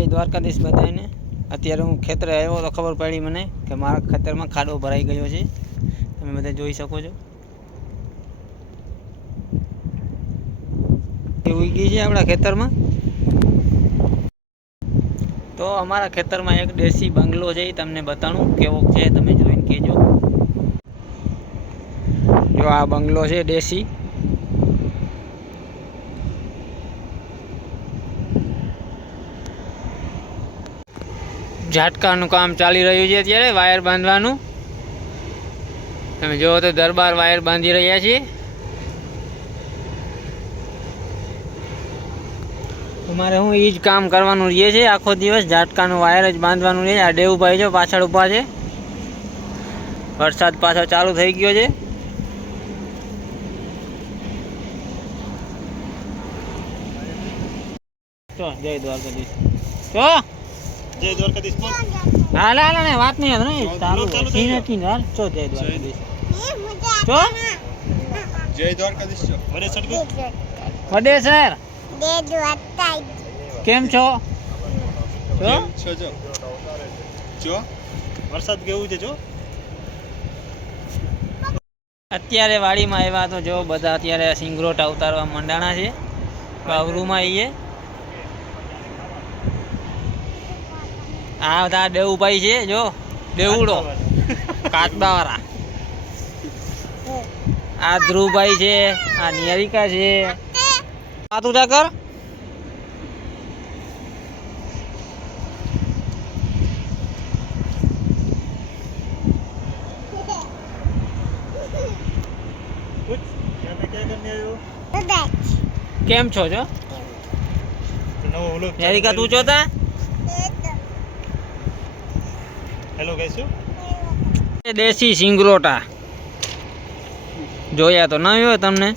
जय द्वारकाधीश बधाने। अत्यारे हूँ खेतरे आव्यो तो खबर पड़ी मने कि मारा खेतर में खाडो भराई गयो छे। तमे बधा जोई शको छो के उगी छे आपणा खेतर में। तो अमारा खेतर में एक देसी बंगलो छे, तमने बताणुं केवो छे तमे जोईने कहेजो। जो आ बंगलो छे देसी, झाटकानुं काम चाली रह्युं छे अत्यारे वायर बांधवानुं। तमे जोवो तो दरबार वायर बांधी रह्या छे। अमारे हूँ ई ज काम करवानुं रहे छे, आखो दिवस झाटकानुं वायर ज बांधवानुं रहे। आ देवभाई जो पाछळ ऊभा छे। वरसाद पाछो चालू थई गयो छे। तो जय द्वारकाधीश। तो जय द्वारकाधीश। हाल हाल ने बात नहीं है नहीं चालू सीन की हाल। तो जय द्वारकाधीश। तो जय द्वारकाधीश। वडे सटगु वडे सर जय द्वारकाधीश। केम छो? तो छो जो जो वरसाद केवुं छे जो। अत्यारे वाड़ी में आव्या तो जो बधा अत्यारे सिंगरोटा उतारवा मंडाणा छे। वावरू में आવીએ। आ બધા દેવુભાઈ છે જો દેવુડો કાચબાવાળા। आ ध्रुवभाई છે, आ निहारिका છે। आ તું જા કર। कुछ क्या करने आयो? કેમ છો જો? नवो व्लॉग निहारिका તું જોતા? हेलो कैसे देसी सिंगरोटा जोया तो नहीं हो तमने?